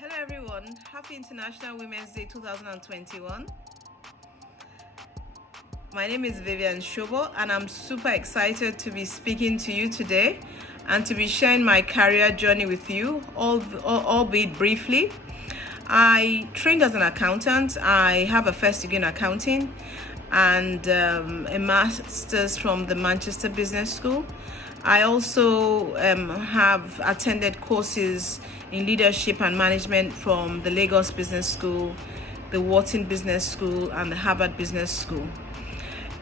Hello everyone, happy International Women's Day 2021. My name is Vivien Shobo and I'm super excited to be speaking to you today and to be sharing my career journey with you, albeit briefly. I trained as an accountant. I have a first degree in accounting and a master's from the Manchester Business School. I also have attended courses in leadership and management from the Lagos Business School, the Wharton Business School, and the Harvard Business School.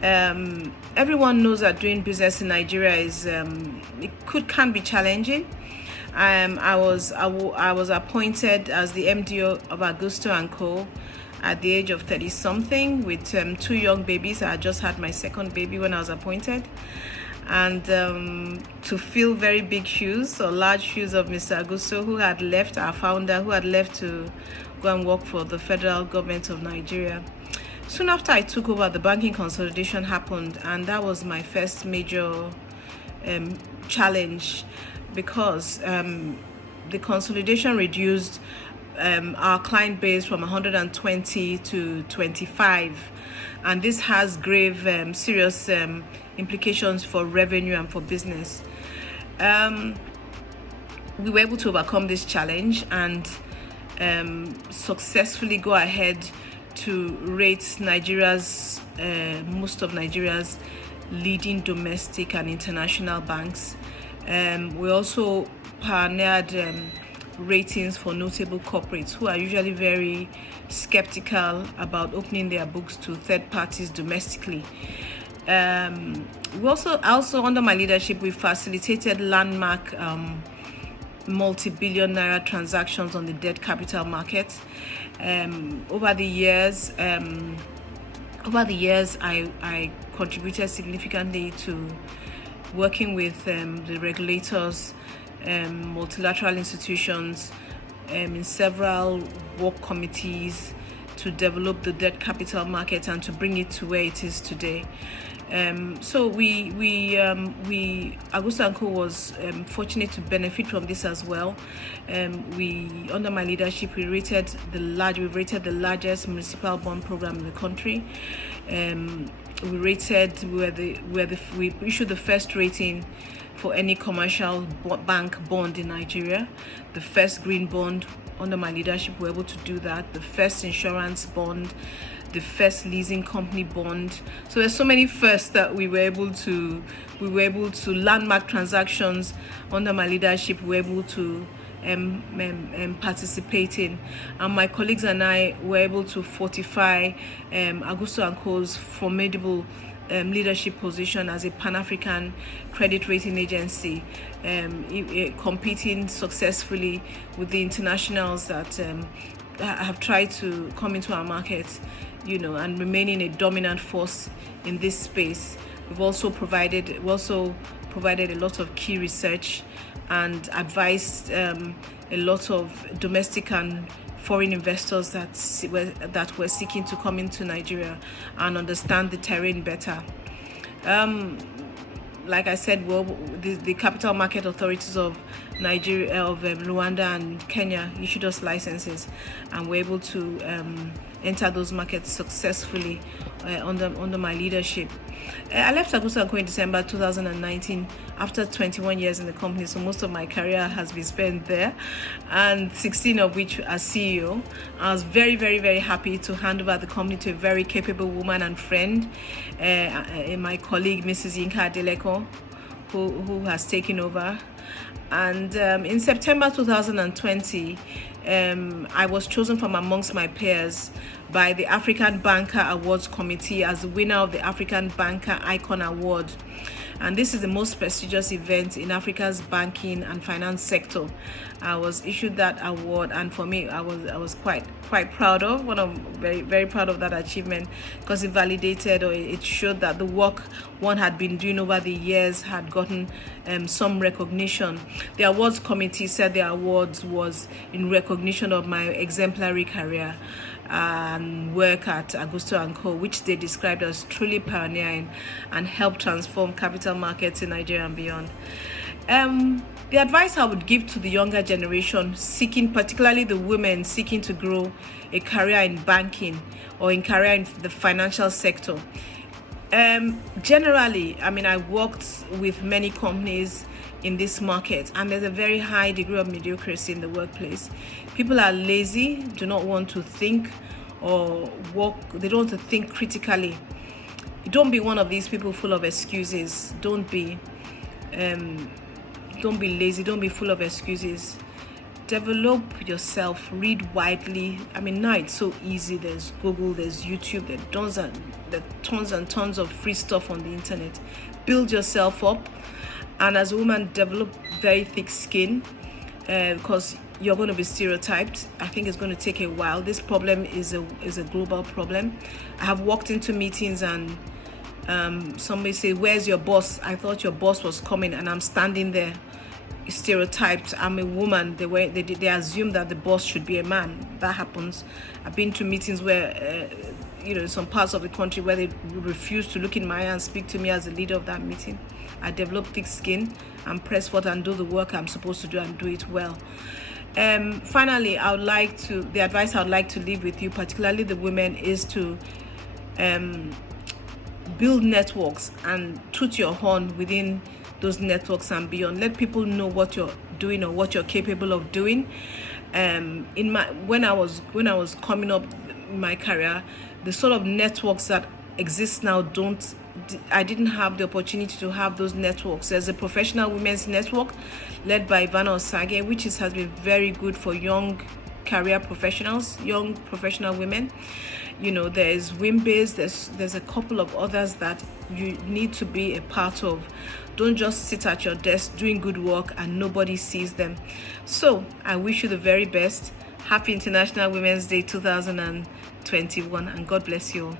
Everyone knows that doing business in Nigeria can be challenging. I was appointed as the MDO of Augusto and Co. at the age of 30 something with two young babies. I had just had my second baby when I was appointed, and to fill very big shoes or large shoes of Mr. Augusto, who had left, our founder, who had left to go and work for the federal government of Nigeria. Soon after I took over, the banking consolidation happened, and that was my first major challenge because the consolidation reduced our client base from 120 to 25, and this has grave, serious implications for revenue and for business. We were able to overcome this challenge and successfully go ahead to rate most of Nigeria's leading domestic and international banks. We also pioneered ratings for notable corporates who are usually very skeptical about opening their books to third parties domestically. We also under my leadership, we facilitated landmark multi-billion naira transactions on the debt capital market. Over the years, I contributed significantly to working with the regulators, multilateral institutions, in several work committees to develop the debt capital market and to bring it to where it is today. So Augusto & Co was fortunate to benefit from this as well. Under my leadership, we rated the largest municipal bond program in the country. We issued the first rating for any commercial bank bond in Nigeria, the first green bond. Under my leadership, we were able to do that. The first insurance bond, the first leasing company bond. So there's so many firsts that we were able to landmark transactions under my leadership. We were able to participate in, and my colleagues and I were able to fortify Augusto & Co.'s formidable leadership position as a Pan-African credit rating agency, competing successfully with the internationals that have tried to come into our market, and remaining a dominant force in this space. We've also provided a lot of key research and advised a lot of domestic and foreign investors that were seeking to come into Nigeria and understand the terrain better. Like I said, the capital market authorities of Nigeria, of Rwanda and Kenya issued us licenses, and we're able to enter those markets successfully under my leadership. I left Augusto & Co in December 2019 after 21 years in the company, so most of my career has been spent there, and 16 of which as CEO. I was very, very, very happy to hand over the company to a very capable woman and friend, my colleague, Mrs. Yinka Adeleko, who has taken over. And in September 2020, I was chosen from amongst my peers by the African Banker Awards Committee as the winner of the African Banker Icon Award. And this is the most prestigious event in Africa's banking and finance sector. I was issued that award, and for me, I was quite proud of very, very proud of that achievement, because it validated, or it showed that the work one had been doing over the years had gotten some recognition. The awards committee said the awards was in recognition of my exemplary career and work at Augusto & Co., which they described as truly pioneering and helped transform capital markets in Nigeria and beyond. The advice I would give to the younger generation seeking, particularly the women seeking to grow a career in banking or in career in the financial sector. Generally, I mean, I worked with many companies in this market, and there's a very high degree of mediocrity in the workplace. People are lazy, do not want to think or work, they don't want to think critically. Don't be one of these people full of excuses. Don't be lazy, don't be full of excuses. Develop yourself, read widely. I mean, now it's so easy. There's Google, there's YouTube, there are tons and tons of free stuff on the internet. Build yourself up, and as a woman, develop very thick skin, because you're going to be stereotyped. I think it's going to take a while. This problem is a global problem. I have walked into meetings and somebody say, "Where's your boss? I thought your boss was coming," and I'm standing there stereotyped. I'm a woman. They assume that the boss should be a man. That happens. I've been to meetings where some parts of the country where they refuse to look in my eye and speak to me as the leader of that meeting. I develop thick skin and press forward and do the work I'm supposed to do and do it well. Finally, the advice I would like to leave with you, particularly the women, is to build networks and toot your horn within those networks and beyond. Let people know what you're doing or what you're capable of doing. When I was coming up in my career, the sort of networks that exist now I didn't have the opportunity to have those networks. There's a professional women's network led by Ivana Osage, which has been very good for young career professionals, young professional women. There's Wimbase, there's a couple of others that you need to be a part of. Don't just sit at your desk doing good work and nobody sees them. So I wish you the very best. Happy International Women's Day 2021, and God bless you all.